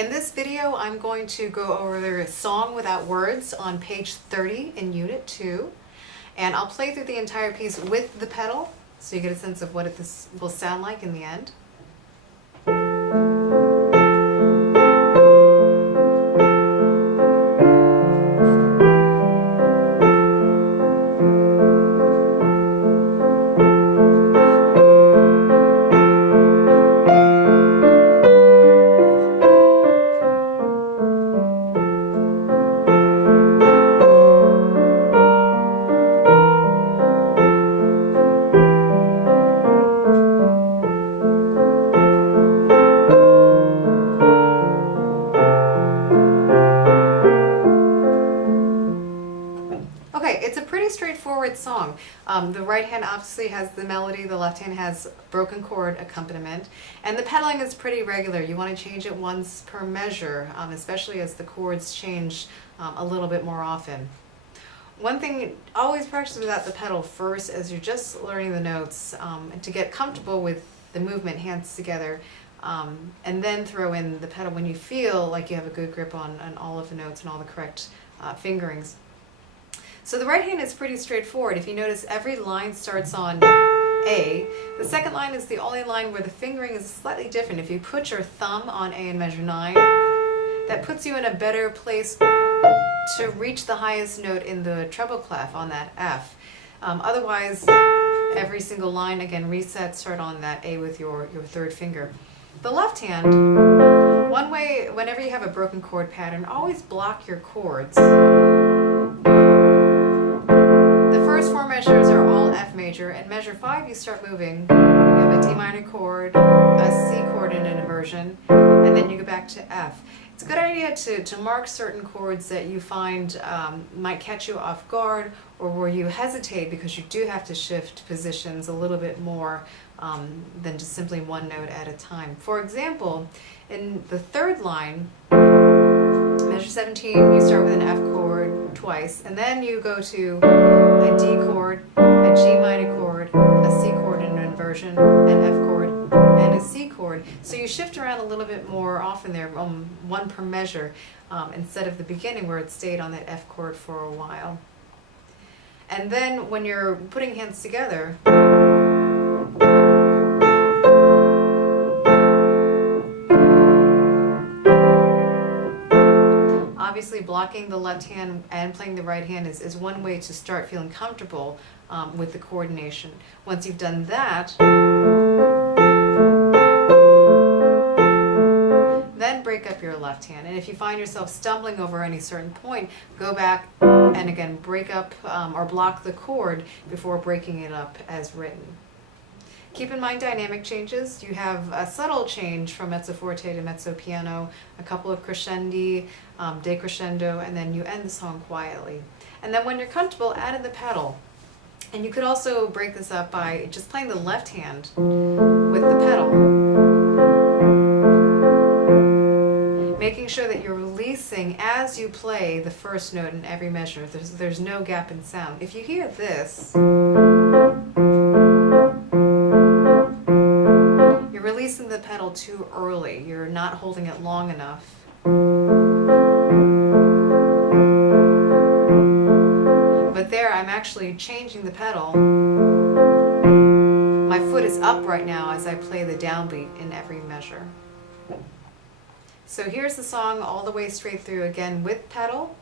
In this video, I'm going to go over Song Without Words on page 30 in Unit 2. And I'll play through the entire piece with the pedal, so you get a sense of what this will sound like in the end. Okay, it's a pretty straightforward song. The right hand obviously has the melody, the left hand has broken chord accompaniment, and the pedaling is pretty regular. You want to change it once per measure, especially as the chords change a little bit more often. One thing, always practice without the pedal first as you're just learning the notes, and to get comfortable with the movement, hands together, and then throw in the pedal when you feel like you have a good grip on all of the notes and all the correct fingerings. So the right hand is pretty straightforward. If you notice, every line starts on A. The second line is the only line where the fingering is slightly different. If you put your thumb on A and measure 9, that puts you in a better place to reach the highest note in the treble clef on that F. Otherwise, every single line again resets, start on that A with your third finger. The left hand, one way, whenever you have a broken chord pattern, always block your chords. First four measures are all F major, and measure 5 you start moving. You have a D minor chord, a C chord in an inversion, and then you go back to F. It's a good idea to mark certain chords that you find might catch you off guard, or where you hesitate because you do have to shift positions a little bit more than just simply one note at a time. For example, in the third line, measure 17, you start with an F chord twice, and then you go to a D chord, a G minor chord, a C chord in an inversion, an F chord, and a C chord. So you shift around a little bit more often there, one per measure, instead of the beginning where it stayed on that F chord for a while. And then when you're putting hands together, obviously blocking the left hand and playing the right hand is one way to start feeling comfortable with the coordination. Once you've done that, then break up your left hand. And if you find yourself stumbling over any certain point, go back and again break up or block the chord before breaking it up as written. Keep in mind dynamic changes. You have a subtle change from mezzo forte to mezzo piano, a couple of crescendi, decrescendo, and then you end the song quietly. And then when you're comfortable, add in the pedal. And you could also break this up by just playing the left hand with the pedal, making sure that you're releasing as you play the first note in every measure. There's no gap in sound. If you hear this, releasing the pedal too early. You're not holding it long enough. But there, I'm actually changing the pedal. My foot is up right now as I play the downbeat in every measure. So here's the song all the way straight through again with pedal.